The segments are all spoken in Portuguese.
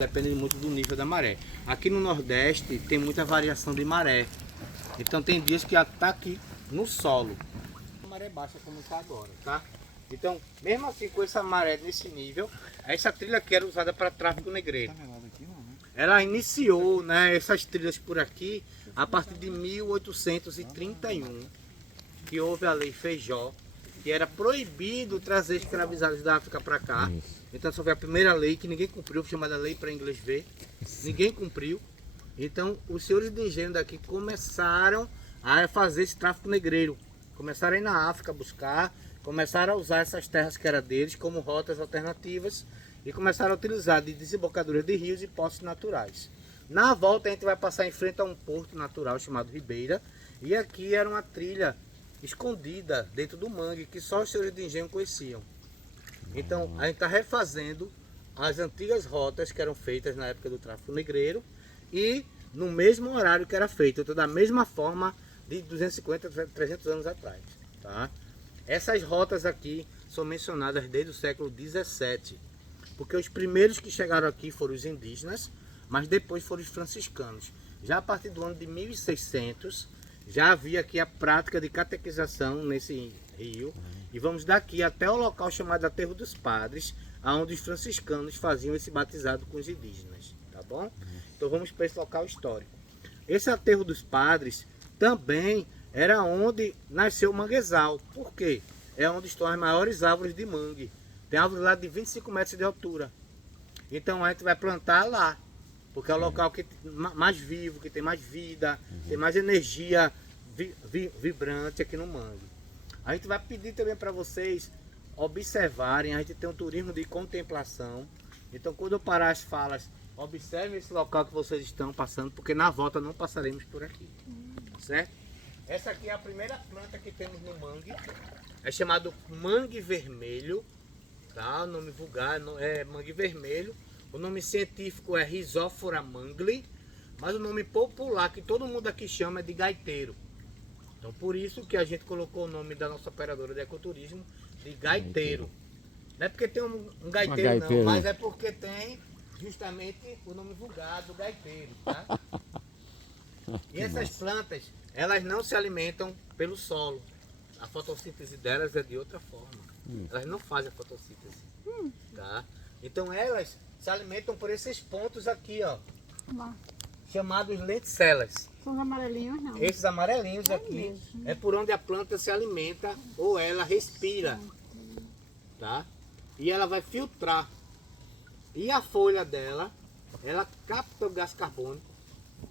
Depende muito do nível da maré. Aqui no Nordeste tem muita variação de maré. Então tem dias que está aqui no solo. Maré baixa como está agora, tá? Então, mesmo assim com essa maré nesse nível, essa trilha aqui era usada para tráfego negreiro. Ela iniciou, né, essas trilhas por aqui a partir de 1831, que houve a Lei Feijó, que era proibido trazer escravizados da África para cá. Então essa foi a primeira lei que ninguém cumpriu, chamada Lei para Inglês Ver. Ninguém cumpriu. Então os senhores de engenho daqui começaram a fazer esse tráfico negreiro. Começaram a ir na África buscar, começaram a usar essas terras que eram deles como rotas alternativas e começaram a utilizar de desembocaduras de rios e poços naturais. Na volta a gente vai passar em frente a um porto natural chamado Ribeira, e aqui era uma trilha escondida dentro do mangue que só os senhores de engenho conheciam. Então a gente está refazendo as antigas rotas que eram feitas na época do tráfico negreiro e no mesmo horário que era feito, então da mesma forma de 250, 300 anos atrás, tá? Essas rotas aqui são mencionadas desde o século 17, porque os primeiros que chegaram aqui foram os indígenas, mas depois foram os franciscanos. Já a partir do ano de 1600 já havia aqui a prática de catequização nesse rio, e vamos daqui até o local chamado Aterro dos Padres, onde os franciscanos faziam esse batizado com os indígenas, tá bom? Então vamos para esse local histórico. Esse Aterro dos Padres também era onde nasceu o manguezal. Por quê? É onde estão as maiores árvores de mangue. Tem árvores lá de 25 metros de altura. Então a gente vai plantar lá, porque é o local que mais vivo, que tem mais vida, tem mais energia vibrante aqui no mangue. A gente vai pedir também para vocês observarem, a gente tem um turismo de contemplação. Então quando eu parar as falas, observem esse local que vocês estão passando, porque na volta não passaremos por aqui, certo? Essa aqui é a primeira planta que temos no mangue, é chamado mangue vermelho, tá? O nome vulgar é mangue vermelho, o nome científico é Rhizophyra mangli, mas o nome popular que todo mundo aqui chama é de gaiteiro. Então por isso que a gente colocou o nome da nossa operadora de ecoturismo de gaiteiro. Não é porque tem um gaiteiro não, mas é porque tem justamente o nome vulgar do gaiteiro, tá? E essas plantas, elas não se alimentam pelo solo. A fotossíntese delas é de outra forma. Elas não fazem a fotossíntese, tá? Então elas se alimentam por esses pontos aqui, ó, chamados lenticelas. São os amarelinhos, não. Esses amarelinhos aqui é por onde a planta se alimenta ou ela respira, tá? E ela vai filtrar. E a folha dela, ela capta o gás carbônico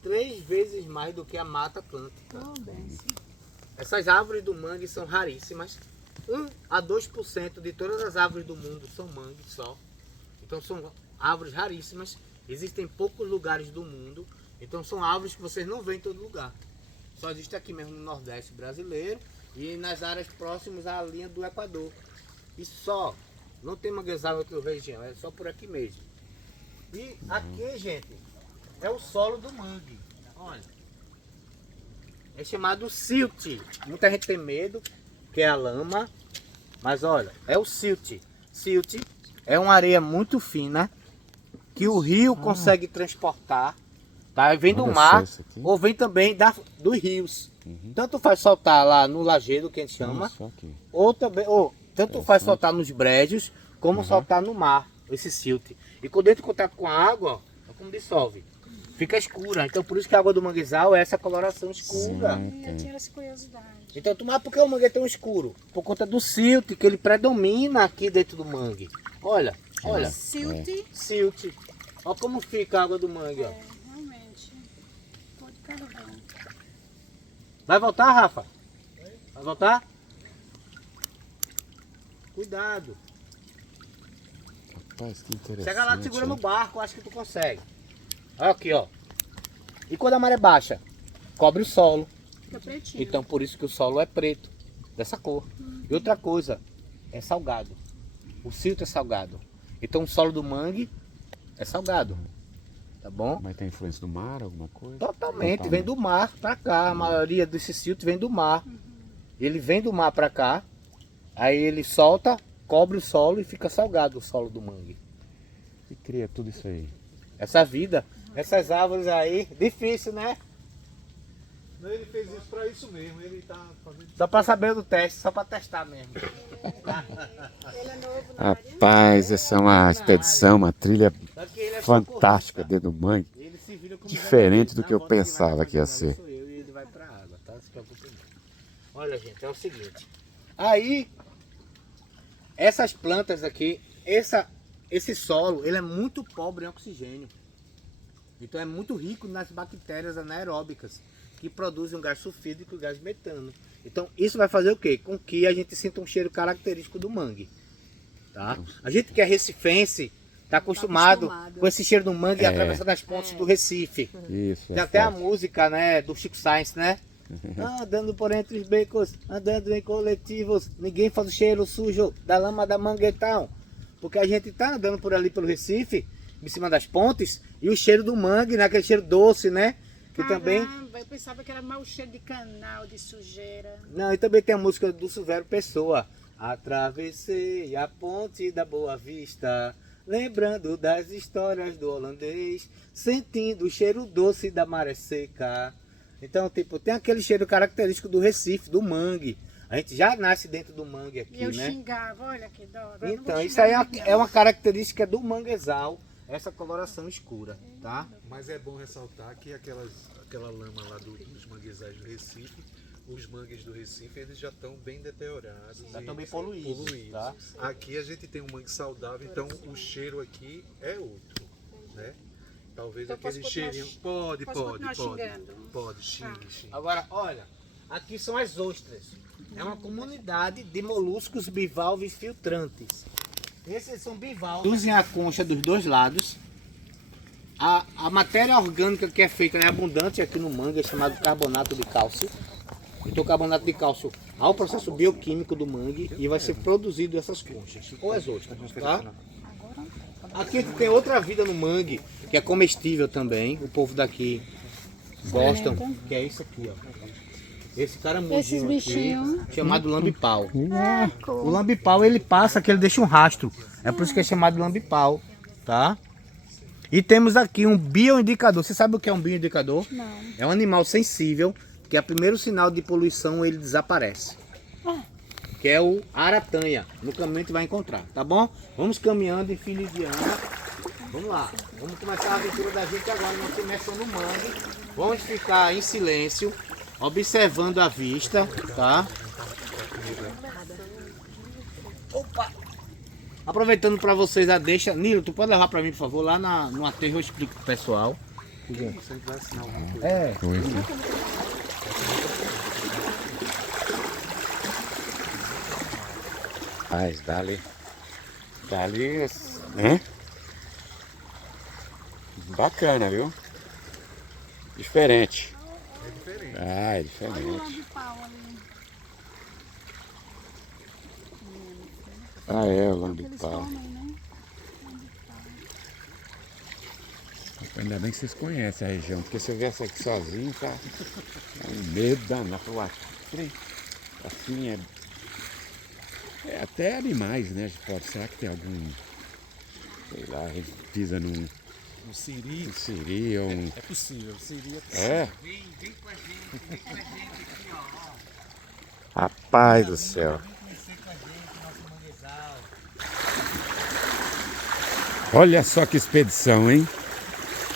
3 vezes mais do que a mata atlântica. Essas árvores do mangue são raríssimas. 1 a 2% de todas as árvores do mundo são mangue só. Então são árvores raríssimas. Existem poucos lugares do mundo. Então são árvores que vocês não veem em todo lugar. Só existe aqui mesmo no Nordeste brasileiro e nas áreas próximas à linha do Equador. E só, não tem manguezal em outra região, é só por aqui mesmo. E aqui, gente, é o solo do mangue. Olha, é chamado silt. Muita gente tem medo, que é a lama, mas olha, é o silt. Silt é uma areia muito fina que o rio consegue transportar. Tá? Vem do mar ou vem também dos rios. Tanto faz soltar lá no lajedo, que a gente chama, ou também, tanto faz soltar nos brejos, como soltar no mar, esse silt. E quando entra em contato com a água, ó, como dissolve, fica escura. Então por isso que a água do manguezal é essa coloração escura. Eu tinha essa curiosidade. Então, mas por que o mangue é tão escuro? Por conta do silt, que ele predomina aqui dentro do mangue. Olha, olha. Silt. Silt. Olha como fica a água do mangue, ó. Realmente. Pode carregar. Vai voltar, Rafa? Vai voltar? Cuidado. Rapaz, que interessante. Chega lá, segura no barco, acho que tu consegue. Olha aqui, ó. E quando a maré baixa? Cobre o solo. Fica pretinho. Então por isso que o solo é preto, dessa cor. E outra coisa, é salgado. O silto é salgado. Então o solo do mangue é salgado. Tá bom? Mas tem influência do mar, alguma coisa? Totalmente, vem do mar pra cá. A maioria desse silto vem do mar. Ele vem do mar pra cá, aí ele solta, cobre o solo e fica salgado o solo do mangue. E cria tudo isso aí? essa vida, essas árvores aí, difícil, né? Não, ele fez isso pra isso mesmo, ele tá fazendo... Só para saber do teste, só para testar mesmo. Ele é novo na área. Rapaz, essa é uma expedição, uma trilha Só que ele é fantástica socorrista. dentro do mangue. Ele se vira como Diferente do na que eu volta quem vai pensava que ia fazer, ser. sou eu, e ele vai pra água, tá? Não se preocupe não. Olha, gente, é o seguinte. Aí, essas plantas aqui, esse solo, ele é muito pobre em oxigênio. Então é muito rico nas bactérias anaeróbicas, que produzem o gás sulfídrico e o gás metano. Então isso vai fazer o quê? Com que a gente sinta um cheiro característico do mangue. Tá? A gente que é recifense, está acostumado com esse cheiro do mangue atravessando as pontes do Recife. Isso, Tem é até a forte. música, né, do Chico Sainz, né? Andando por entre os becos, andando em coletivos, ninguém faz o cheiro sujo da lama da manguetão. Porque a gente tá andando por ali pelo Recife, em cima das pontes, e o cheiro do mangue, né, aquele cheiro doce, né? Que também... Caramba, eu pensava que era mau cheiro de canal, de sujeira. Não, e também tem a música do Silvério Pessoa. Atravessei a ponte da Boa Vista, lembrando das histórias do holandês, sentindo o cheiro doce da maré seca. Então, tipo, tem aquele cheiro característico do Recife, do mangue. A gente já nasce dentro do mangue aqui, E eu né? xingava, olha que dó. Agora eu não Então, vou isso aí xingar ninguém. é uma característica do manguezal, essa coloração escura, tá? Mas é bom ressaltar que aquela lama lá dos manguezais do Recife, os mangues do Recife, eles já estão bem deteriorados. Já estão e bem poluídos, tá? Aqui a gente tem um mangue saudável, então o cheiro aqui é outro, né? Talvez Então, aquele posso continuar cheirinho... Pode, posso pode, continuar pode. xingando? Pode, xingue, xingue. Agora, olha, aqui são as ostras. É uma comunidade de moluscos bivalves filtrantes. Esses são bivalves. Produzem a concha dos dois lados. A matéria orgânica que é feita é abundante aqui no mangue, é chamado carbonato de cálcio. Então o carbonato de cálcio ao processo bioquímico do mangue e vai ser produzido essas conchas, ou as ostras, tá? Aqui tem outra vida no mangue, que é comestível também. O povo daqui gostam, que é isso aqui, ó. Esse caramujinho Esses bichinhos. aqui, chamado lambe-pau. O lambe-pau, ele passa que ele deixa um rastro. É por isso que é chamado lambe-pau, tá? E temos aqui um bioindicador. Você sabe o que é um bioindicador? Não. É um animal sensível, que a primeiro sinal de poluição ele desaparece. Que é o aratanha. No caminho a gente vai encontrar, tá bom? Vamos caminhando em filidiana. Vamos lá. Vamos começar a aventura da gente agora. Nós começamos no mangue. Vamos ficar em silêncio, observando a vista, tá? Opa! Aproveitando para vocês a deixa. Nilo, tu pode levar para mim, por favor, lá no aterro eu explico pro pessoal. É. Mas dali. Né? Bacana, viu? Diferente. É diferente. Ah, é Olha o diferente. lambe-pau ali. Ah, é, o Eles lambe-pau. comem, né? Ainda bem que vocês conhecem a região, porque se eu viesse aqui sozinho, tá um medo danado. Assim, é até animais, né? Pode, será que tem algum, sei lá, a gente pisa num Um siri, siri ou um... é possível, siri É? Vem com a gente, vem com a gente aqui, ó. Rapaz do céu. Vem conhecer com a gente, nosso manguezal. Olha só que expedição, hein?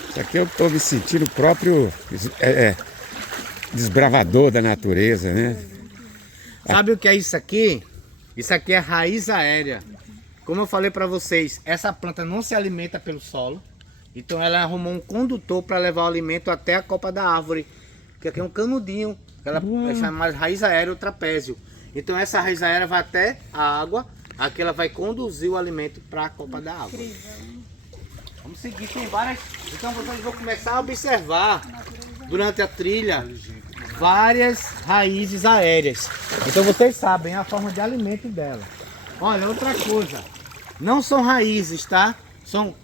Isso aqui eu tô me sentindo o próprio desbravador da natureza, né? Sabe o que é isso aqui? Isso aqui é raiz aérea. Como eu falei para vocês, essa planta não se alimenta pelo solo. Então ela arrumou um condutor para levar o alimento até a copa da árvore. Que aqui é um canudinho. Ela é chamada raiz aérea ou trapézio. Então essa raiz aérea vai até a água. Aqui ela vai conduzir o alimento para a copa da árvore. Vamos seguir, tem várias. Então vocês vão começar a observar durante a trilha várias raízes aéreas. Então vocês sabem a forma de alimento dela. Olha, outra coisa. Não são raízes, tá? São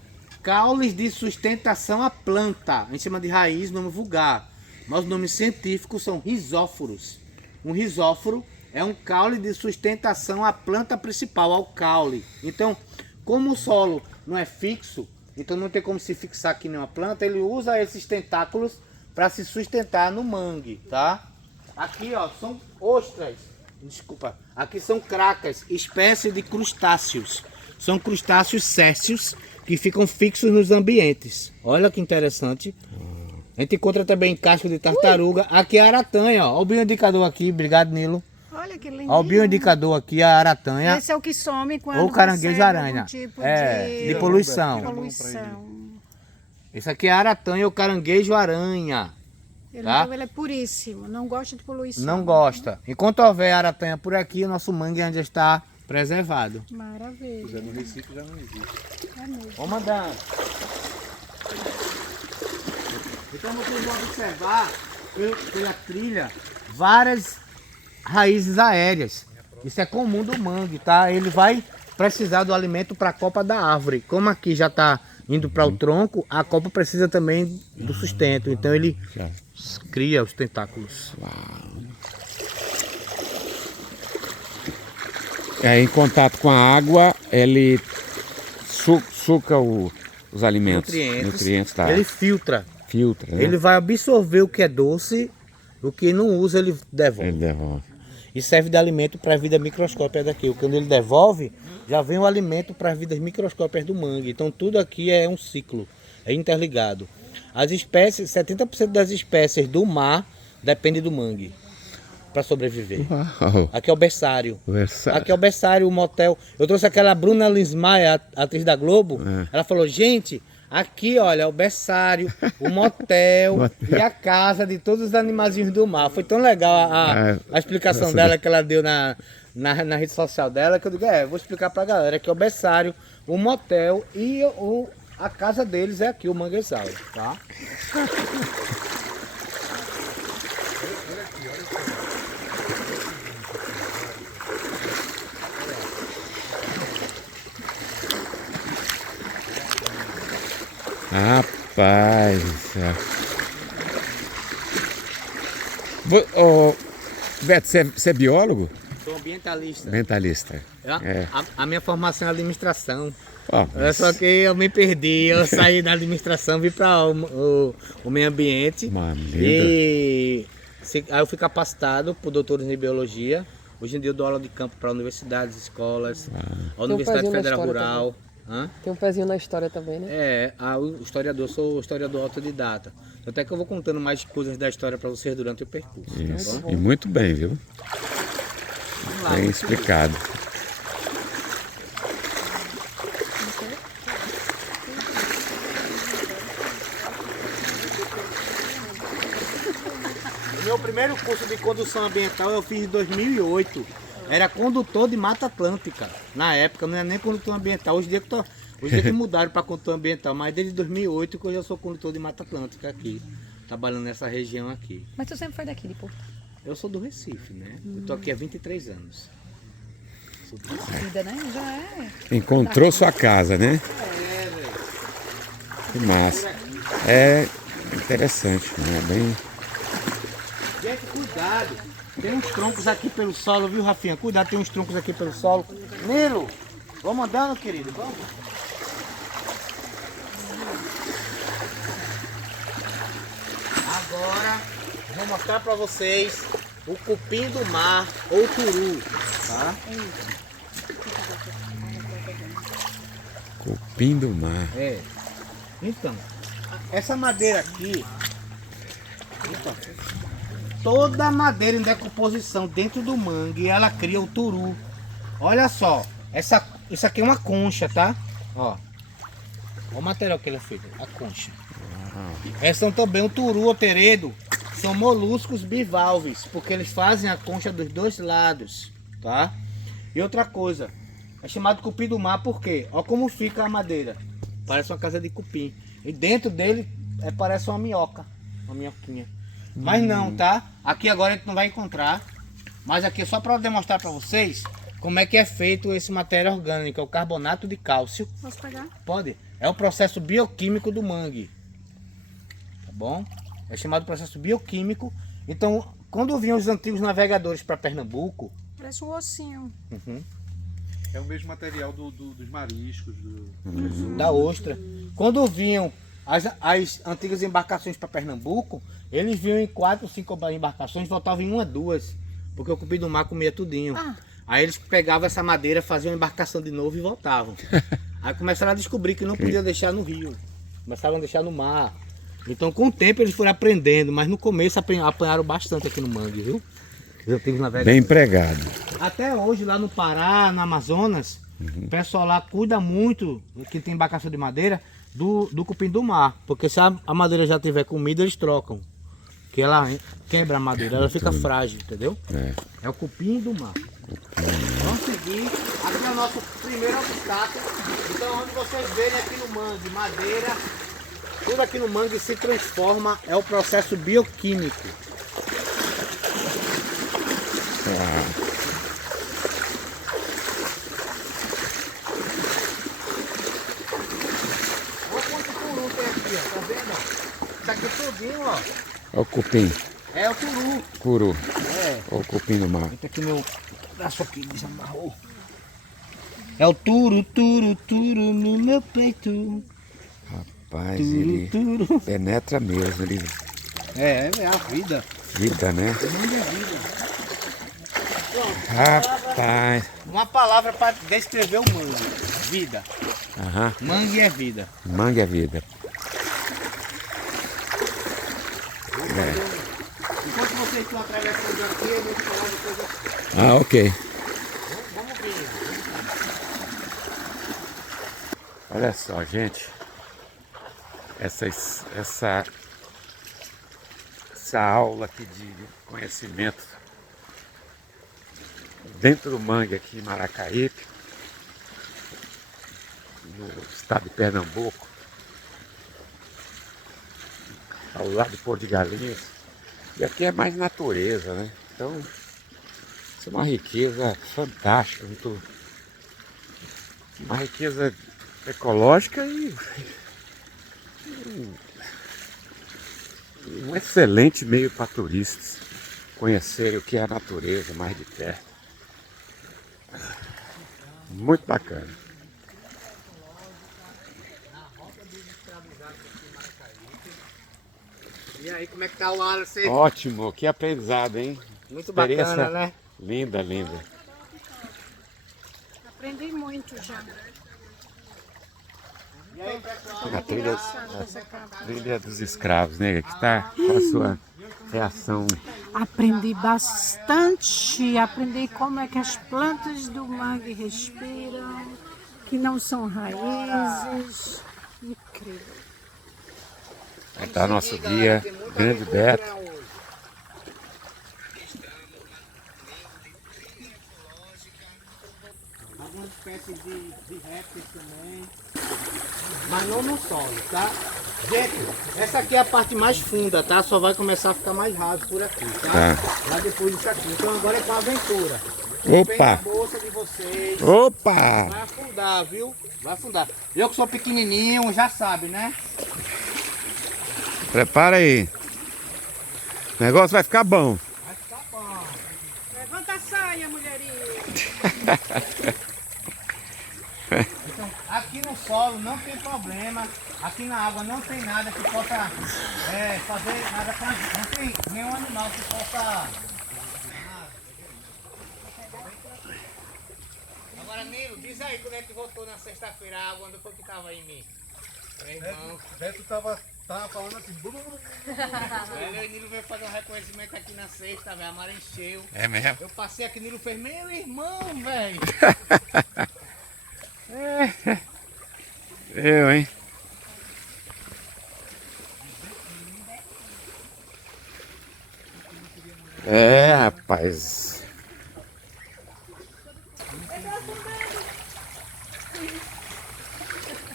caules de sustentação à planta. A gente chama de raiz, nome vulgar. Mas o nome científico são rizóforos. Um rizóforo é um caule de sustentação à planta principal, ao caule. Então, como o solo não é fixo, então não tem como se fixar aqui nenhuma planta, ele usa esses tentáculos para se sustentar no mangue, tá? Aqui, ó, são ostras, desculpa, aqui são cracas, espécie de crustáceos. São crustáceos cérceos que ficam fixos nos ambientes. Olha que interessante. A gente encontra também casco de tartaruga. Aqui é a aratanha, ó. Olha o bioindicador aqui, obrigado, Nilo. Olha que lindo. Olha o bioindicador aqui, a aratanha. Esse é o que some quando Ou caranguejo recebe aranha. algum tipo De poluição. poluição. Esse aqui é a aratanha ou caranguejo aranha. Ele, Tá? então, ele é puríssimo, não gosta de poluição. Não gosta. Enquanto houver aratanha por aqui, o nosso mangue ainda está preservado. Maravilha. No Recife já não existe. É mesmo. Vamos mandar. Então vocês vão observar pela trilha várias raízes aéreas. Isso é comum do mangue, tá? Ele vai precisar do alimento para a copa da árvore. Como aqui já está indo para o tronco, a copa precisa também do sustento. Então ele cria os tentáculos. Em contato com a água, ele suca os alimentos. Nutrientes tá? Ele filtra. Filtra, né? Ele vai absorver o que é doce, o que não usa ele devolve. Ele devolve. E serve de alimento para a vida microscópica daqui. Quando ele devolve, já vem o alimento para as vidas microscópicas do mangue. Então tudo aqui é um ciclo, é interligado. As espécies, 70% das espécies do mar dependem do mangue para sobreviver. Uau. Aqui é o berçário. Berçário. Aqui é o berçário, o motel. Eu trouxe aquela Bruna Linsmeyer, a atriz da Globo. Ela falou, gente, aqui, olha, é o berçário, o motel e a casa de todos os animaizinhos do mar. Foi tão legal a explicação dela que ela deu na rede social dela, que eu digo, vou explicar pra galera que é o berçário, o motel e a casa deles é aqui, o manguezal, tá? Rapaz, ô, Beto, você é biólogo? Sou ambientalista. Ambientalista. A minha formação é administração. Ó, Só que eu me perdi, eu saí da administração, vim para o meio ambiente. E aí eu fui capacitado por doutores em biologia. Hoje em dia eu dou aula de campo para universidades, escolas, a Universidade Federal Rural. Tem um pezinho na história também, né? O historiador, sou historiador autodidata. Até que eu vou contando mais coisas da história para vocês durante o percurso. Isso. Tá bom? E muito bem, viu? Vamos lá, Bem vamos explicado. O meu primeiro curso de condução ambiental eu fiz em 2008. Era condutor de Mata Atlântica. Na época não era nem condutor ambiental. Hoje em dia que mudaram para condutor ambiental, mas desde 2008 que eu já sou condutor de Mata Atlântica aqui, trabalhando nessa região aqui. Mas tu sempre foi daqui, de Porto? Eu sou do Recife, né? Eu tô aqui há 23 anos. Sou do Recife. Vida, né? Já é. Encontrou sua casa, né? Velho. Que massa. É interessante, né? Bem... Gente, cuidado. Tem uns troncos aqui pelo solo, viu, Rafinha? Cuidado, tem uns troncos aqui pelo solo. Nilo, vamos andando, querido, vamos. Agora, vou mostrar pra vocês o cupim do mar, ou turu, tá? Cupim do mar. Então, essa madeira aqui, toda madeira em decomposição dentro do mangue, ela cria o turu. Olha só, isso aqui é uma concha, tá? Ó, olha o material que ele é feito, a concha. Essas são também o turu ou teredo, são moluscos bivalves, porque eles fazem a concha dos dois lados, tá? E outra coisa, é chamado cupim do mar porque, ó como fica a madeira, parece uma casa de cupim. E dentro dele parece uma minhoca, uma minhoquinha. Mas não, tá? Aqui agora a gente não vai encontrar. Mas aqui é só para demonstrar para vocês como é que é feito esse matéria orgânica, o carbonato de cálcio. Posso pegar? Pode. É o processo bioquímico do mangue. Tá bom? É chamado processo bioquímico. Então, quando vinham os antigos navegadores para Pernambuco, Parece um ossinho. É o mesmo material dos mariscos. Da ostra. Quando vinham as antigas embarcações para Pernambuco, eles vinham em 4 ou 5 embarcações, voltavam em 1 ou 2, porque o cupim do mar comia tudinho. Aí eles pegavam essa madeira, faziam uma embarcação de novo e voltavam. Aí começaram a descobrir que não podia deixar no rio, começaram a deixar no mar. Então com o tempo eles foram aprendendo, mas no começo apanharam bastante aqui no mangue, viu? Os antigos navegantes. Bem empregado. Até hoje lá no Pará, no Amazonas, o pessoal lá cuida muito, que tem embarcação de madeira, do cupim do mar. Porque se a madeira já tiver comida, eles trocam. Que ela quebra a madeira, ela fica frágil, entendeu? É o cupim do mar. Vamos seguir. Aqui é o nosso primeiro obstáculo. Então onde vocês verem aqui no mangue, madeira, tudo aqui no mangue se transforma, é o processo bioquímico. Olha quanto curu tem aqui, ó. Tá vendo? Isso aqui tudinho, ó. Olha o cupim. É o curu. Curu. É. Olha o cupim do mar. Eita, aqui meu braço aqui desamarrou. É o turu, turu, turu no meu peito. Rapaz, Turu, ele turu. penetra mesmo. Ele... É a vida. Vida, né? O mundo é vida. Rapaz. Uma palavra para descrever o mangue. Vida. Aham. Mangue é vida. Mangue é vida. Enquanto vocês estão atravessando aqui, eu vou te falar uma coisa. Ah, ok. Vamos ver. Olha só, gente. Essa aula aqui de conhecimento dentro do mangue aqui em Maracaípe, no estado de Pernambuco, ao lado do Porto de Galinhas. E aqui é mais natureza, né? Então, isso é uma riqueza fantástica, uma riqueza ecológica e um excelente meio para turistas conhecerem o que é a natureza mais de perto. Muito bacana. E aí, como é que tá o ar? Você... Ótimo, que aprendizado, hein? Muito Experiência bacana, né? Linda, linda. Aprendi muito já. E aí, pessoal? A trilha, Essa capa. trilha dos escravos, né? Que tá com a sua reação. Aprendi bastante, aprendi como é que as plantas do mangue respiram, que não são raízes. Incrível. Tá nosso guia, grande Beto. Algumas espécies de répteis também. Mas não no solo, tá? Gente, essa aqui é a parte mais funda, tá? Só vai começar a ficar mais raso por aqui, tá? Tá. Lá depois disso aqui. Então agora é com a aventura. Opa! Pega a bolsa de vocês. Opa! Vai afundar, viu? Vai afundar. Eu que sou pequenininho, já sabe, né? Prepara aí. O negócio vai ficar bom. Vai ficar bom. Levanta a saia, mulherinha. Então, aqui no solo não tem problema. Aqui na água não tem nada que possa fazer nada com a gente. Não tem nenhum animal que possa... Agora, Nilo, diz aí quando é que voltou na sexta-feira a água, onde foi que tava em mim? Meu irmão. Beto tava falando assim. Velho, o Nilo veio fazer um reconhecimento aqui na sexta, velho. A mar encheu. É mesmo? Eu passei aqui, Nilo fez, meu irmão, velho. Eu, hein? É, rapaz.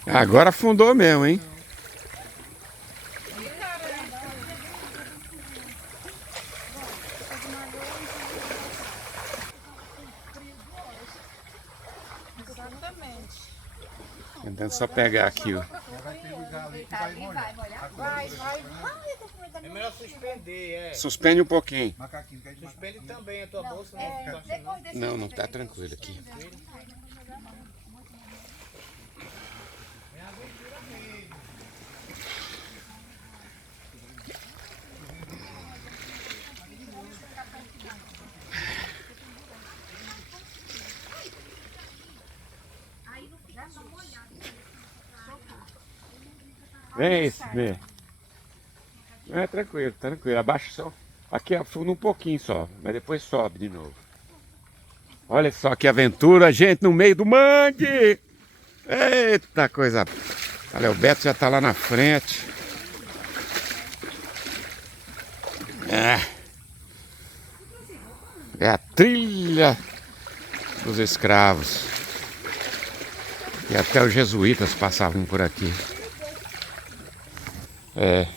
Agora afundou mesmo, hein? Tentando só pegar aqui, ó. É melhor suspender, Suspende um pouquinho. Macaquinho, quer ir de Suspende também a tua bolsa, não fica assim, não. Não, não tá tranquilo aqui. Vem esse, vem. É tranquilo, tranquilo. Abaixa só. Aqui afunda um pouquinho só, mas depois sobe de novo. Olha só que aventura, gente, no meio do mangue. Eita coisa. Olha, o Beto já tá lá na frente. É a trilha dos escravos. E até os jesuítas passavam por aqui.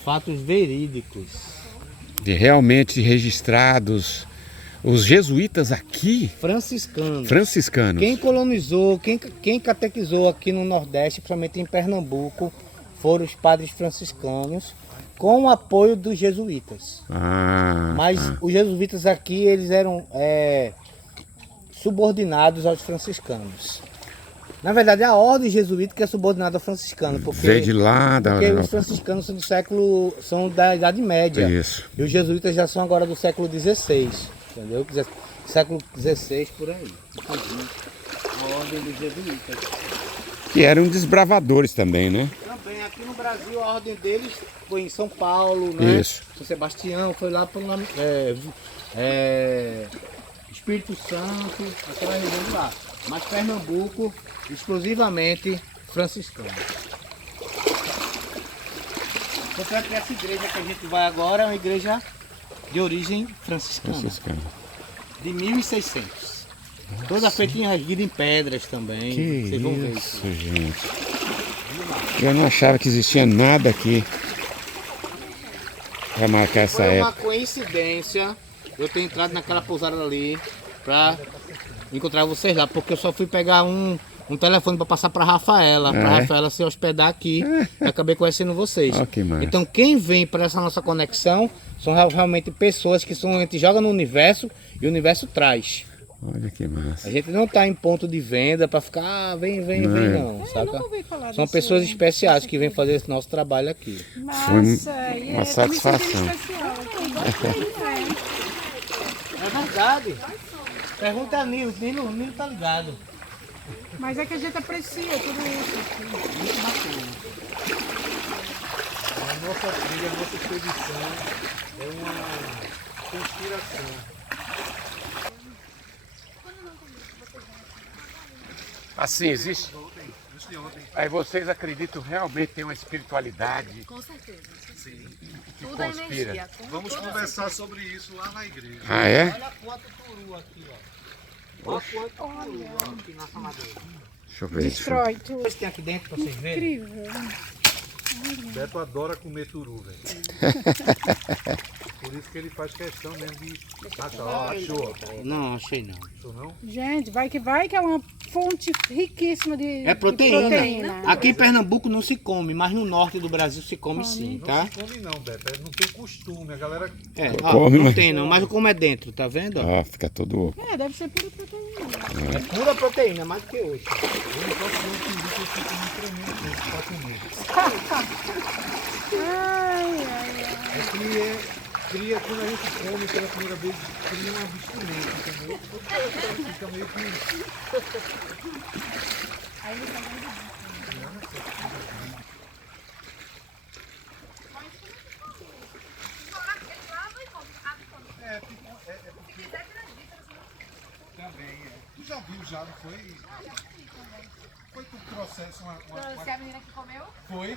Fatos verídicos. De realmente registrados. Os jesuítas aqui, Franciscanos. Quem colonizou, quem catequizou aqui no Nordeste, principalmente em Pernambuco, foram os padres franciscanos, com o apoio dos jesuítas. Mas os jesuítas aqui, eles eram subordinados aos franciscanos. Na verdade, é a ordem jesuíta que é subordinada ao franciscano. Veio de lá porque os franciscanos são da Idade Média. Isso. E os jesuítas já são agora do século XVI. Entendeu? Século XVI por aí. A ordem dos jesuítas. Que eram desbravadores também, né? Também, aqui no Brasil a ordem deles foi em São Paulo, né? Isso. São Sebastião, foi lá para Espírito Santo, aquela região de lá. Mas Pernambuco, exclusivamente franciscano. Porque aqui essa igreja que a gente vai agora é uma igreja de origem franciscana. De 1600. Toda feita erguida em pedras também. Que vocês vão ver isso, gente. Eu não achava que existia nada aqui para marcar essa época. Foi uma época. coincidência eu ter entrado naquela pousada ali para encontrar vocês lá, porque eu só fui pegar um telefone para passar para Rafaela, Rafaela se hospedar aqui, e acabei conhecendo vocês. Então quem vem para essa nossa conexão são realmente pessoas que a gente joga no universo e o universo traz. Olha que massa. A gente não está em ponto de venda para ficar, vem, não, saca? São pessoas especiais que vêm fazer esse nosso trabalho aqui. Nossa, foi uma satisfação. É verdade. Pergunta a Nilo tá ligado. Mas é que a gente aprecia tudo isso. Muito bacana. A nossa trilha, a nossa expedição é uma conspiração. Assim, existe? Aí vocês acreditam realmente tem uma espiritualidade? Com certeza. Sim. Que Tudo é conspira. energia. Vamos conversar sobre isso lá na igreja. Ah, é? Olha quanto turu aqui, ó. Olha quanto turu aqui nessa madeira. Deixa eu ver. Destrói tudo. Vocês tem aqui dentro para vocês verem? Incrível. Beto adora comer turu, velho. Por isso que ele faz questão mesmo de achar. Ó, achou. Não, achei não. Achou não? Gente, vai que é uma fonte riquíssima de É proteína. de proteína. Aqui em Pernambuco não se come, mas no norte do Brasil se come sim, tá? Não se come não, Beto. Não tem costume. A galera... Come, não mas- tem não, mas como é dentro, tá vendo? ó? Ah, fica todo... É, deve ser pura proteína. É pura proteína, mais do que hoje. Eu não posso não fingir que eu fico muito tremendo pra comer. É que cria, quando a gente come pela primeira vez, cria um abstinência, entendeu? Fica meio que... Também, é. Tu já viu já, não foi? Foi tu que trouxesse uma... Se a menina que comeu? Foi?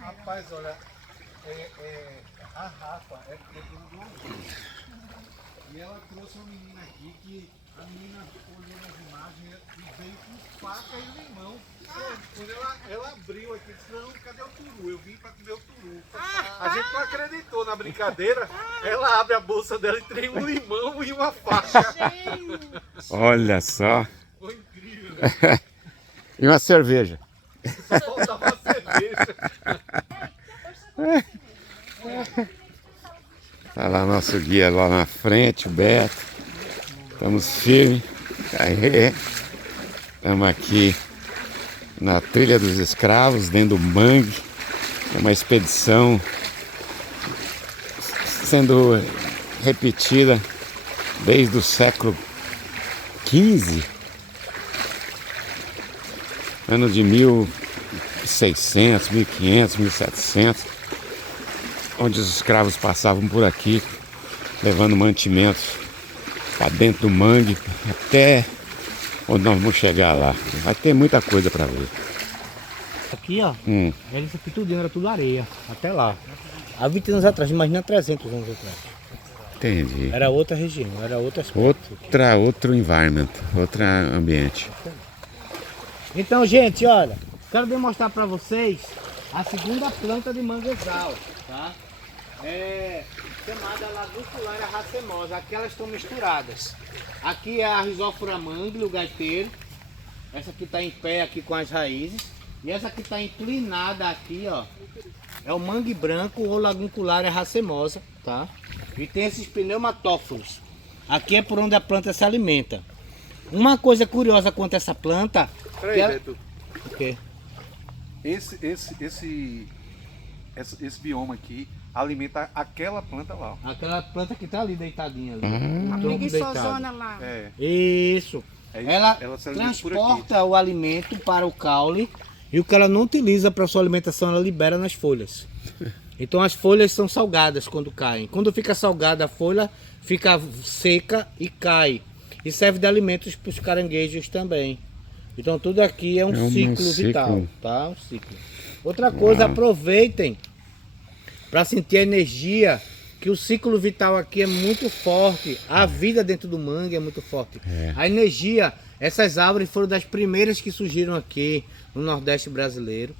Rapaz, olha, a Rafa é dona do almoço. E ela trouxe uma menina aqui que a menina olhou nas imagens e veio com faca e limão. Quando ela abriu aqui, disse, não, cadê o turu? Eu vim pra comer o turu. A gente não acreditou na brincadeira. Ela abre a bolsa dela e tem um limão e uma faca. Olha só. Foi incrível. E uma cerveja. Só faltava a cerveja. Tá lá nosso guia lá na frente, o Beto. Estamos firmes. Aê. Estamos aqui na Trilha dos Escravos, dentro do mangue. É uma expedição sendo repetida desde o século XV. Ano de 1600, 1500, 1700, onde os escravos passavam por aqui, levando mantimentos para dentro do mangue, até onde nós vamos chegar lá. Vai ter muita coisa para ver. Aqui, ó, era isso aqui tudo, era tudo areia, até lá. Há 20 anos atrás, imagina 300 anos atrás. Entendi. Era outra região, era outras Outro environment, outro ambiente. Então, gente, olha, quero demonstrar para vocês a segunda planta de manguezal, tá? É chamada Laguncularia racemosa. Aqui elas estão misturadas. Aqui é a Rhizophyra mangue, o gaiteiro. Essa aqui está em pé aqui com as raízes. E essa aqui está inclinada aqui, ó. É o mangue branco ou Laguncularia racemosa, tá? E tem esses pneumatóforos. Aqui é por onde a planta se alimenta. Uma coisa curiosa quanto a essa planta... Peraí, Beto. O quê? Esse bioma aqui alimenta aquela planta lá. Ó. Aquela planta que tá ali deitadinha ali. A O tronco preguiçosona lá. É. Isso. É isso. Ela Se alimenta por aqui. transporta o alimento para o caule e o que ela não utiliza para sua alimentação ela libera nas folhas. Então as folhas são salgadas quando caem. Quando fica salgada a folha, fica seca e cai. E serve de alimentos para os caranguejos também. Então tudo aqui é um ciclo vital, tá? Um ciclo. Outra coisa, aproveitem para sentir a energia, que o ciclo vital aqui é muito forte. A vida dentro do mangue é muito forte. A energia, essas árvores foram das primeiras que surgiram aqui no Nordeste brasileiro,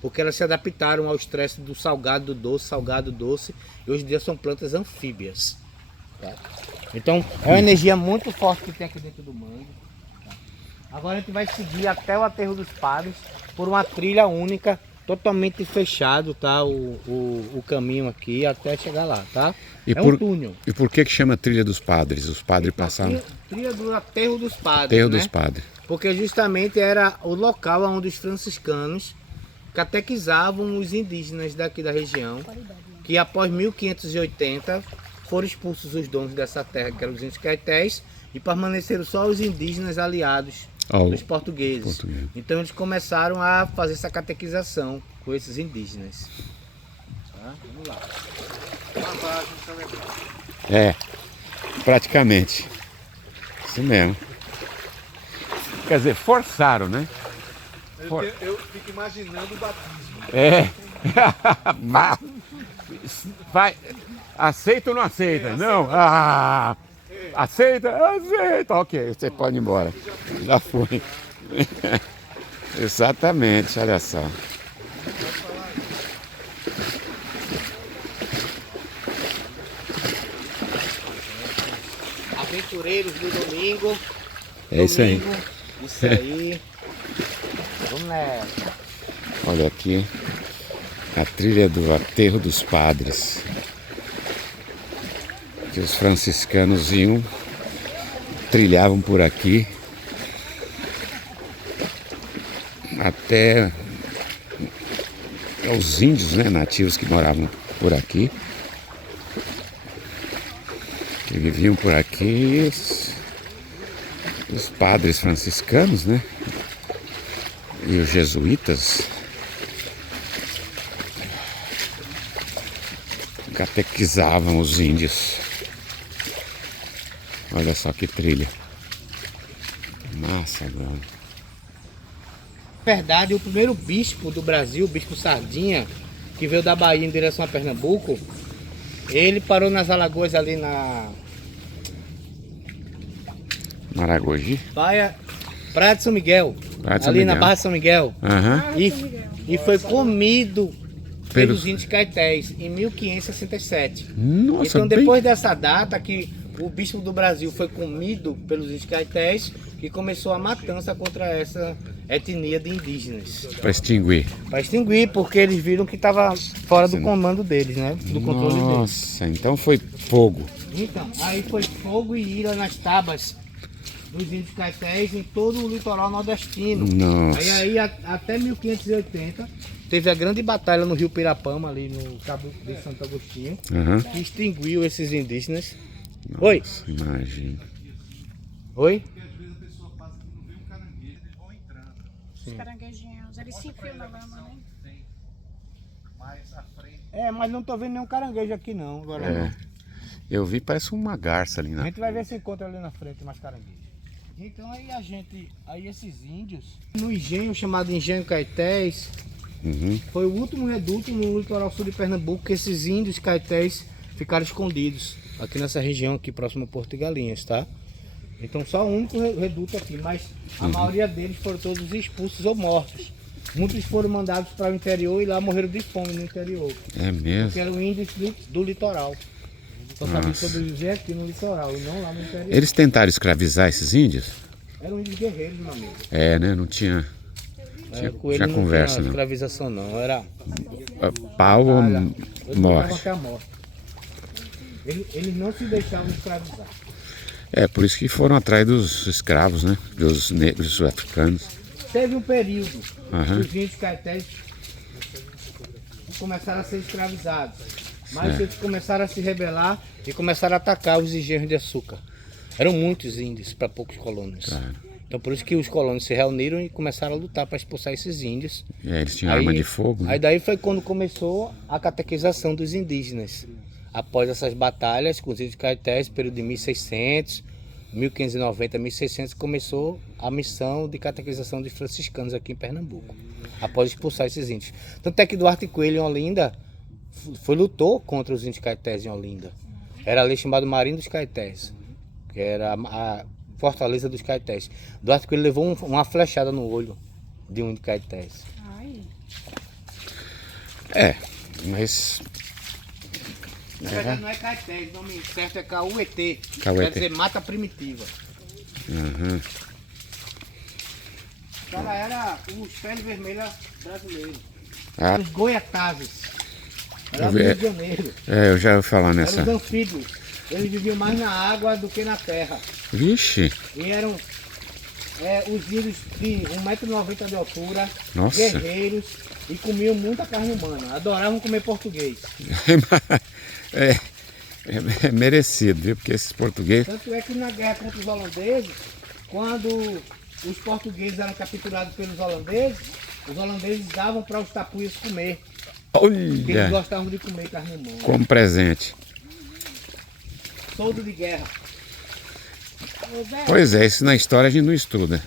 porque elas se adaptaram ao estresse do salgado, do salgado, doce, e hoje em dia são plantas anfíbias. Tá? Então é uma energia muito forte que tem aqui dentro do mangue. Agora a gente vai seguir até o Aterro dos Padres por uma trilha única, totalmente fechado, tá? O caminho aqui até chegar lá, tá? Um túnel. E por que chama Trilha dos Padres? Os padres passavam... Trilha do Aterro dos Padres, Aterro né? dos Padres. Porque justamente era o local onde os franciscanos catequizavam os indígenas daqui da região, que após 1580 foram expulsos os donos dessa terra, que eram os índios caetés, e permaneceram só os indígenas aliados dos portugueses. Então eles começaram a fazer essa catequização com esses indígenas. Tá? Vamos lá. É, praticamente. Isso mesmo. Quer dizer, forçaram, né? Eu fico imaginando o batismo. É. Vai. Aceita ou não aceita? Não? Ah! Aceita? Aceita! Ok, você pode ir embora. Já foi. Exatamente, olha só. Aventureiros do domingo. É isso aí. Isso aí. Vamos nessa. Olha aqui. A trilha do Aterro dos Padres. Que os franciscanos iam, trilhavam por aqui até os índios, né, nativos que moravam por aqui, que viviam por aqui, os padres franciscanos, né, e os jesuítas catequizavam os índios. Olha só que trilha. Massa agora. Na verdade, o primeiro bispo do Brasil, o bispo Sardinha, que veio da Bahia em direção a Pernambuco, ele parou nas Alagoas ali na Maragogi? Praia de São Miguel. Praia de São ali Miguel. na Barra de São Miguel. E foi comido pelos índios caetés em 1567. Nossa, então depois dessa data que o bispo do Brasil foi comido pelos índios caetés, que começou a matança contra essa etnia de indígenas. Para extinguir. Para extinguir, porque eles viram que estava fora do comando deles, né? Do controle deles. Nossa, então foi fogo. Então, aí foi fogo e ira nas tabas dos índios caetés em todo o litoral nordestino. Nossa. Aí até 1580 teve a grande batalha no Rio Pirapama, ali no Cabo de Santo Agostinho, que extinguiu esses indígenas. Nossa, Oi? Imagina. Oi? Porque às vezes a pessoa passa que não vê um caranguejo, eles vão entrando. Os caranguejinhos. Eles se enfiam na lama, né? Mais à frente. Mas não tô vendo nenhum caranguejo aqui não. Agora É. Eu vi, parece uma garça ali a na gente vai ver se encontra ali na frente mais caranguejo. Então aí esses índios, no engenho chamado Engenho Caetés, Uhum. foi o último reduto no litoral sul de Pernambuco que esses índios caetés ficaram escondidos. Aqui nessa região, aqui próximo ao Porto de Galinhas, tá? Então só o único reduto aqui, mas a maioria deles foram todos expulsos ou mortos. Muitos foram mandados para o interior e lá morreram de fome no interior. É mesmo. Porque eram índios do litoral. Só sabiam sobreviver aqui no litoral e não lá no interior. Eles tentaram escravizar esses índios? Eram índios guerreiros, meu amigo. É, né? Não tinha Com ele tinha não conversa, tinha não. escravização não, era pau ou eles lutavam morte. até a morte. Eles não se deixavam escravizar. É, por isso que foram atrás dos escravos, né? Dos negros sul-africanos. Teve um período Aham. que os índios caetés começaram a ser escravizados. Mas eles começaram a se rebelar e começaram a atacar os engenhos de açúcar. Eram muitos índios para poucos colonos. Claro. Então por isso que os colonos se reuniram e começaram a lutar para expulsar esses índios. É, eles tinham arma de fogo, né? Aí daí foi quando começou a catequização dos indígenas. Após essas batalhas com os índios caetés, período de 1600, 1590, 1600, começou a missão de catequização dos franciscanos aqui em Pernambuco. Após expulsar esses índios. Tanto é que Duarte Coelho em Olinda lutou contra os índios caetés em Olinda. Era ali chamado Marinho dos Caetés, que era a fortaleza dos caetés. Duarte Coelho levou uma flechada no olho de um índio caetés. Ai, É, mas Na verdade não é caetés, o nome certo é Cauetê. Cauetê. Quer dizer mata primitiva. uhum. O cara era os pés vermelhos brasileiros. Ah, Os goiatazes. Era Eu do vi- Rio de Janeiro. eu já ouvi falar Eram nessa. os anfíbios. Eles viviam mais na água do que na terra. Vixe, E eram os índios de 1,90 m de altura, Nossa. guerreiros, e comiam muita carne humana. Adoravam comer português. é merecido, viu? Porque esses portugueses. Tanto é que na guerra contra os holandeses, quando os portugueses eram capturados pelos holandeses, os holandeses davam para os tapuias comer. Porque eles Olha, gostavam de comer carne humana. como presente. Soldo de guerra. Pois é, isso na história a gente não estuda.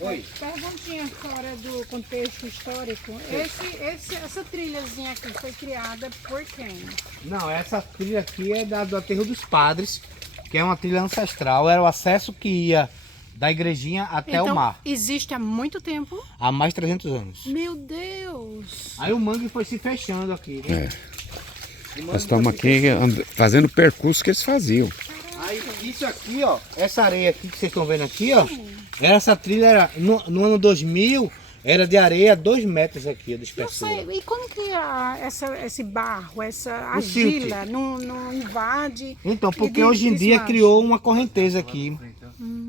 Oi. perguntinha fora do contexto histórico. Essa trilhazinha aqui foi criada por quem? Não, essa trilha aqui é do Aterro dos Padres, que é uma trilha ancestral. Era o acesso que ia da igrejinha até o mar. Existe há muito tempo. Há mais de 300 anos. Meu Deus! Aí o mangue foi se fechando aqui, né? É. O mangue Nós estamos foi se aqui fazendo o percurso que eles faziam. Aí isso aqui, ó, essa areia aqui que vocês estão vendo aqui, ó, essa trilha era, no ano 2000, era de areia 2 metros aqui, de Não espessura. sei, e como que esse barro, essa O silt. argila não invade? Então, e porque hoje em dia desmancha? criou uma correnteza aqui.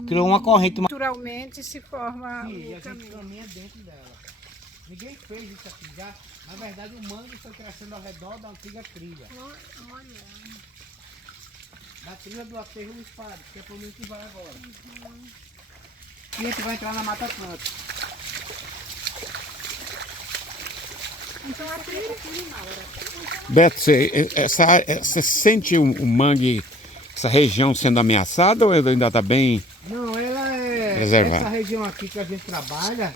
Criou uma corrente. Naturalmente se forma E a o gente caminho. caminha dentro dela. Ninguém fez isso aqui já. Na verdade, o mangue foi crescendo ao redor da antiga trilha. Olha, Da trilha do Aterro dos Padres, que é por onde que vai agora. E a gente vai entrar na Mata Atlântica. então a trilha Beto, você sente o mangue, essa região sendo ameaçada ou ainda está bem? Não, ela é. Preservada. Essa região aqui que a gente trabalha,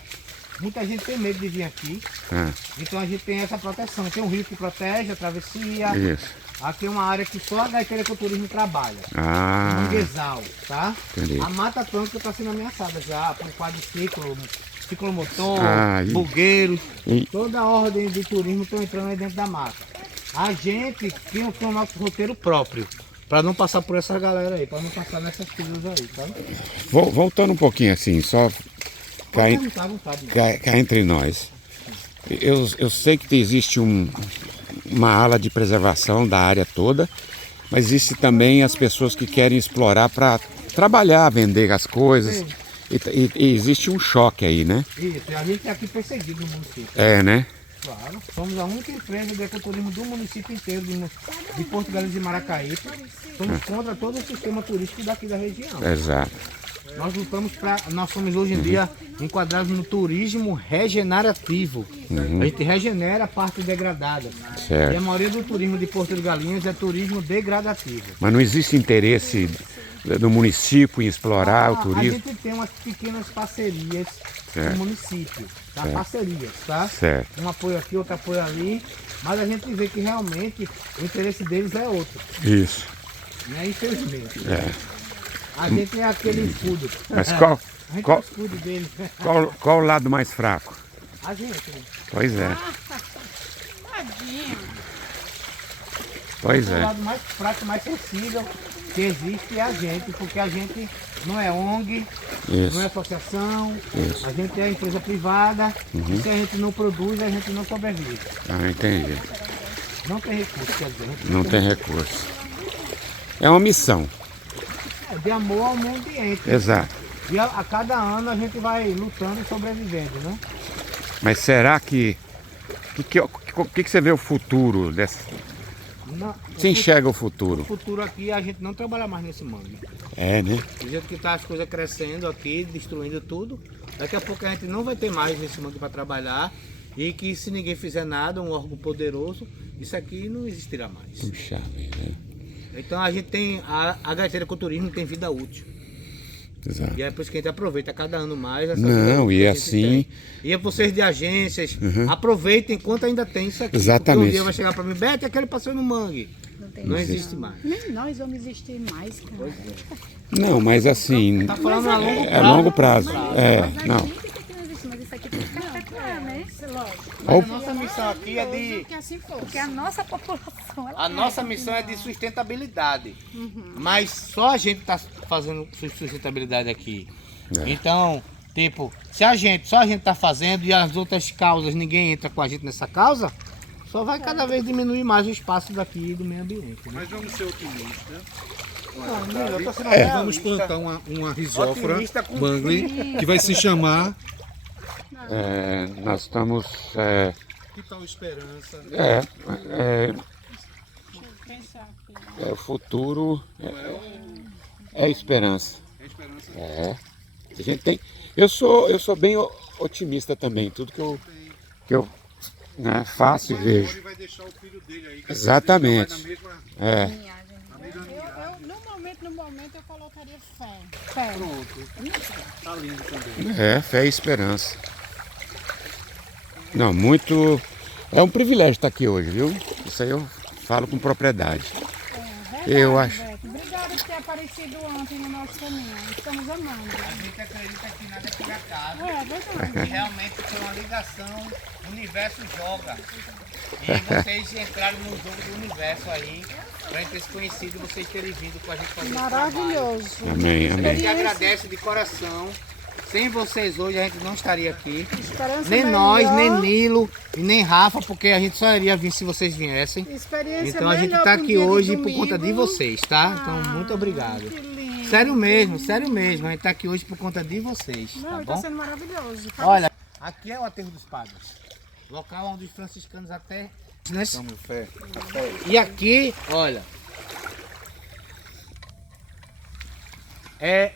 muita gente tem medo de vir aqui. Ah, Então a gente tem essa proteção. Tem um rio que protege, a travessia. isso. Aqui é uma área que só a gaiteira com turismo trabalha. Ah, Manguezal, tá? entendi. A Mata Atlântica está sendo ameaçada já por quadriciclo, ciclomotor, Ah, e- bugueiros. e- Toda a ordem de turismo estão entrando aí dentro da mata. A gente tem o nosso roteiro próprio. Para não passar por essa galera aí, para não passar nessas trilhas aí, tá? Voltando um pouquinho assim, só cá, Pode perguntar à vontade. cá entre nós. Eu sei que existe uma ala de preservação da área toda, mas existe também as pessoas que querem explorar para trabalhar, vender as coisas. E existe um choque aí, né? Isso, a gente é aqui perseguido no município. É, né? Claro. Somos a única empresa de ecoturismo do município inteiro de Porto Galinhas e Maracaípe. Somos contra todo o sistema turístico daqui da região. Exato. Nós somos hoje em dia enquadrados no turismo regenerativo. A gente regenera a parte degradada. Certo. E a maioria do turismo de Porto de Galinhas é turismo degradativo. Mas não existe interesse do município em explorar o A turismo? gente tem umas pequenas parcerias Certo. com o município, tá? Parcerias, tá? Certo. Um apoio aqui, outro apoio ali, mas a gente vê que realmente o interesse deles é outro, Isso. né? Infelizmente. É. A gente é aquele escudo. Mas qual, A gente é qual, o escudo deles. qual o lado mais fraco? A gente, né? Pois é. Tadinho. Pois O é. lado mais fraco, mais sensível que existe é a gente, porque a gente não é ONG, não é Isso. associação, Isso. a gente é empresa privada, e se a gente não produz, a gente não sobrevive. Ah, entendi. Não tem recurso, quer dizer, a gente Não tem recurso. É uma missão. é de amor ao meio ambiente. Exato. E a cada ano a gente vai lutando e sobrevivendo, né? Mas será que que você vê o futuro dessa? Não, Você enxerga o o futuro? futuro aqui é a gente não trabalhar mais nesse mangue. É, né? Do jeito que tá as coisas crescendo aqui, destruindo tudo, daqui a pouco a gente não vai ter mais esse mangue para trabalhar e que se ninguém fizer nada, um órgão poderoso, isso aqui não existirá mais. Puxa vida. Então a gente tem, a gaiteira com o turismo tem vida útil. Exato. E é por isso que a gente aproveita cada ano mais essa Não, vida e que a é gente assim- tem. E é vocês de agências, aproveitem enquanto ainda tem isso aqui. Exatamente. Porque um dia vai chegar para mim, Beto, aquele passeio no mangue. Não existe mais. Nem nós vamos existir mais, cara. Não, mas assim, Tá falando a longo é prazo. longo prazo. É, não. Mas isso aqui tem que ficar espetacular, né? Mas a nossa missão aqui é de... Que assim for. Porque a nossa população, ela A nossa missão é de sustentabilidade. Mas só a gente está fazendo sustentabilidade aqui. Então, tipo, se só a gente está fazendo e as outras causas, ninguém entra com a gente nessa causa, só vai cada vez diminuir mais o espaço daqui do meio ambiente. Né? Mas vamos ser otimistas. Eu tô sendo Vamos realista. plantar uma risófora Otimista com Mangli que vai se chamar Nós estamos. Que tal Esperança? O futuro é esperança. É Esperança. É. A gente tem. Eu sou bem otimista também. Tudo que eu né, faço e vejo. Ele vai deixar o filho dele aí. Exatamente. Vai na mesma, É. na mesma linhagem. No momento eu colocaria fé. Fé. Tá lindo também. É, fé e esperança. Não, muito. É um privilégio estar aqui hoje, viu? Isso aí eu falo com propriedade. Eu acho. Obrigada por ter aparecido ontem no nosso caminho. Estamos amando. A gente acredita que nada é por acaso. É verdade. E realmente foi uma ligação, o universo joga. E vocês entraram no jogo do universo aí, pra gente ter se conhecido e vocês terem vindo com a gente fazer esse trabalho. Maravilhoso. Amém, A amém. gente agradece de coração. Sem vocês hoje a gente não estaria aqui. Esperança Nem melhor. nós, nem Nilo e nem Rafa, porque a gente só iria vir se vocês viessem. Experiência Então a gente melhor está que um aqui dia de hoje por domingo. conta de vocês, tá? Então muito obrigado. Que lindo. Sério mesmo, sério mesmo. A gente está aqui hoje por conta de vocês, Não, tá está bom? sendo maravilhoso. Olha, aqui é o Aterro dos Padres, local onde os franciscanos até... né? Estamos fé. E aqui, olha, é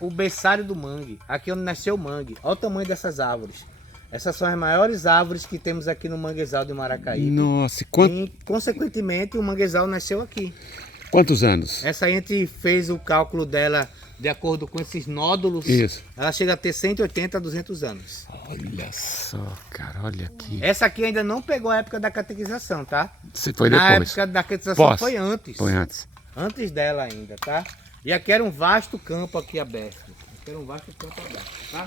o berçário do mangue, aqui onde nasceu o mangue. Olha o tamanho dessas árvores. Essas são as maiores árvores que temos aqui no manguezal de Maracaípe. Nossa, E, consequentemente, o manguezal nasceu aqui. quantos anos? Essa a gente fez o cálculo dela de acordo com esses nódulos. Isso. Ela chega a ter 180 a 200 anos. Olha só, cara, olha aqui. Essa aqui ainda não pegou a época da catequização, tá? Você foi Na depois. época da catequização Pós. foi antes. Foi antes. Antes dela ainda, tá? E aqui era um vasto campo aqui aberto. Aqui era um vasto campo aberto, tá?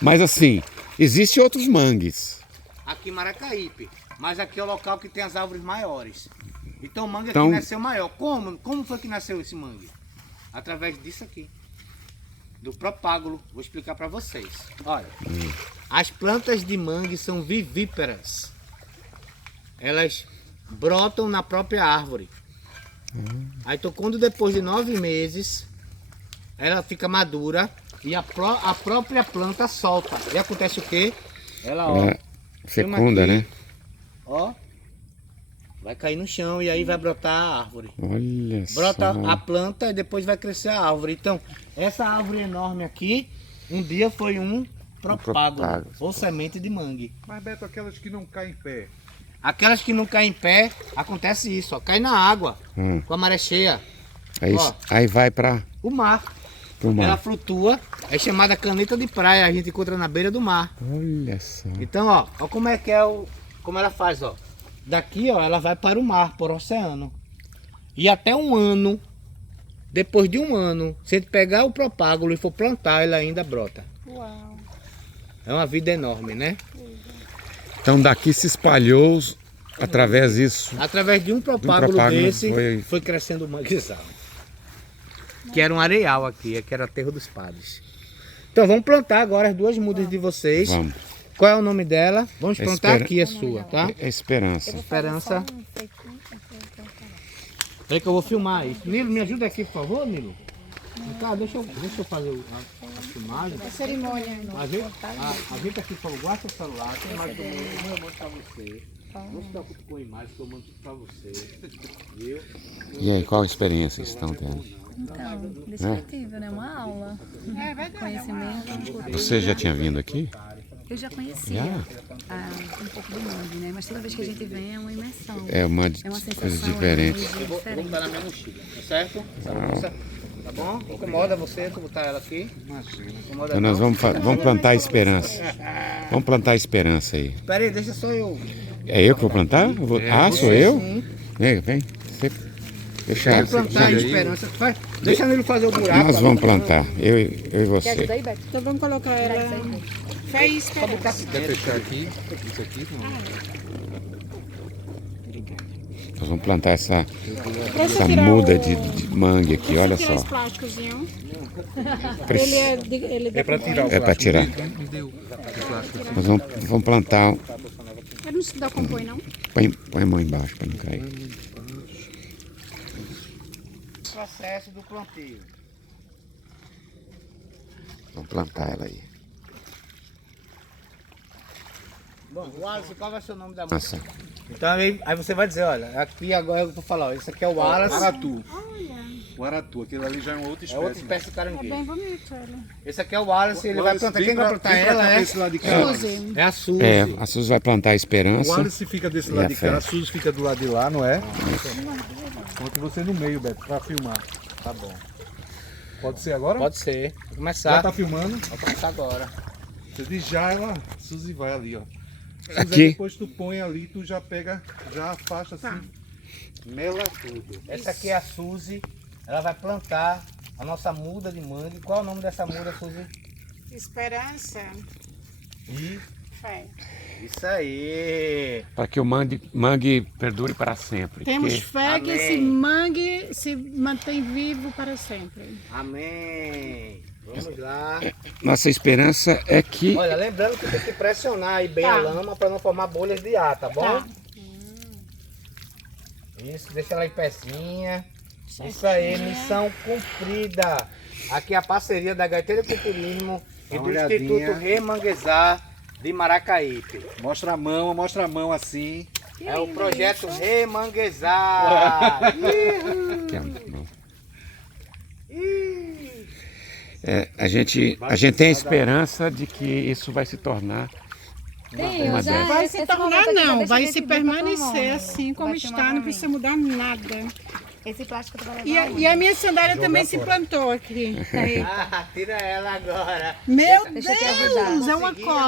Mas assim, existem outros mangues. Aqui em Maracaípe. Mas aqui é o local que tem as árvores maiores. Então o mangue Então- aqui nasceu maior. Como foi que nasceu esse mangue? Através disso aqui. Do propágulo. Vou explicar para vocês. Olha. As plantas de mangue são vivíparas. Elas brotam na própria árvore. Aí então, quando depois de 9 meses ela fica madura e a própria planta solta. E acontece o quê? Ela, ó, Ela fecunda, aqui. né? ó, Vai cair no chão e aí vai brotar a árvore. Olha Brota só. a planta e depois vai crescer a árvore. Então, essa árvore enorme aqui, um dia foi um propágulo, propágulo. ou semente de mangue. Mas Beto, aquelas que não caem em pé. Aquelas que não caem em pé, acontece isso, ó, cai na água, com a maré cheia. Aí, Ó. aí vai para O mar, o ela mar. flutua, é chamada caneta de praia, a gente encontra na beira do mar. Olha só. Então, ó como é que é como ela faz, ó. Daqui, ó, ela vai para o mar, para o oceano. E até um ano, depois de um ano, se a gente pegar o propágulo e for plantar, ele ainda brota. Uau. É uma vida enorme, né? Então daqui se espalhou através disso. Através de um propágulo propágulo desse, foi- foi crescendo o manguezal. Que era um areal aqui, que era Aterro dos Padres. Então, vamos plantar agora as duas mudas de vocês. Vamos. Qual é o nome dela? Vamos plantar Espera- aqui a sua, tá? É esperança. Esperança. Peraí que eu vou filmar isso. Nilo, me ajuda aqui, por favor, Nilo. Tá, deixa eu fazer a filmagem. A cerimônia. Ajeita aqui, por favor, guarda o celular. Tem mais do mundo, eu mando pra você. Não se preocupe com a imagem que eu mando tudo pra você. Viu? E aí, qual a experiência que vocês estão tendo? Então, descritível, né? Uma aula. É verdade. Conhecimento, cultura. Você já tinha vindo aqui? Eu já conhecia um pouco do mangue, né? Mas toda vez que a gente vem é uma imersão. É uma É uma sensação coisa diferente. é Eu vou diferente. botar na minha mochila, tá certo? Tá bom? Incomoda você tu botar ela aqui? Incomoda Então nós não? vamos plantar a esperança. Vamos plantar a esperança aí. Espera aí, deixa só eu. É eu que vou plantar? Sou eu? Vem. Você, deixa Vamos plantar a esperança. Deixa ele fazer o buraco. Nós vamos plantar. Eu e você. Ajuda aí, Beto. Então vamos colocar ela. Fé e esperança. Quer fechar aqui? Isso aqui? Nós vamos plantar essa muda de mangue aqui, olha Tirar esse só. plásticozinho. Preci- Ele É para tirar o É para tirar. Me deu o plástico. Nós vamos plantar. Ele não se decompõe, não? Põe a mão embaixo para não cair. Processo do plantio. Vamos plantar ela aí. Bom, Wallace, qual vai ser o nome da música? Nossa. Então aí você vai dizer, olha, aqui agora eu vou falar, ó, esse aqui é o Wallace. Aratu. O aratu, aquele ali já é uma outra É espécie. outra espécie de É caranguejo. bem bonito ele. Esse aqui é o Wallace, ele vai plantar. Quem vai plantar ela é, Desse lado de cá. Suzy. é a Suzy. É, a Suzy vai plantar a O esperança. Wallace fica desse E lado a de cá, fé. a Suzy fica do lado de lá, não é? Enquanto você no meio, Beto, pra filmar. Tá bom. Pode ser agora? Pode ser. Vou Já começar. tá filmando? Vou começar agora. Você diz já, ela, Suzy vai ali, ó. Suzy, Aqui. depois tu põe ali, tu já pega, já afasta assim. Mela tudo. Essa aqui é a Suzy. Ela vai plantar a nossa muda de mangue. Qual é o nome dessa muda, Suzy? Esperança. E Fé. isso aí. Para que o mangue perdure para sempre. Temos porque fé que Amém. esse mangue se mantém vivo para sempre. Amém. Vamos lá. nossa esperança é que Olha, lembrando que tem que pressionar aí bem Tá. a lama para não formar bolhas de ar, tá bom? Tá. Isso, deixa ela em pezinha. Isso aí, missão cumprida. Aqui é a parceria da Gaiteira Culturismo e Dá do uma olhadinha. Instituto Remanguezá de Maracaípe. Mostra a mão assim. É o projeto Remanguezá. que a gente tem a esperança de que isso vai se tornar Sim, Uma eu já- Vai esse se tornar momento aqui, não, deixa vai eu se ver pra permanecer filmar. assim como Vai está, filmar não pra precisa mim. mudar nada. Esse plástico tu vai levar E aonde? a minha sandália também se plantou aqui. Ah, tira ela agora. Meu Deixa eu te Deus, ajudar. é uma cola.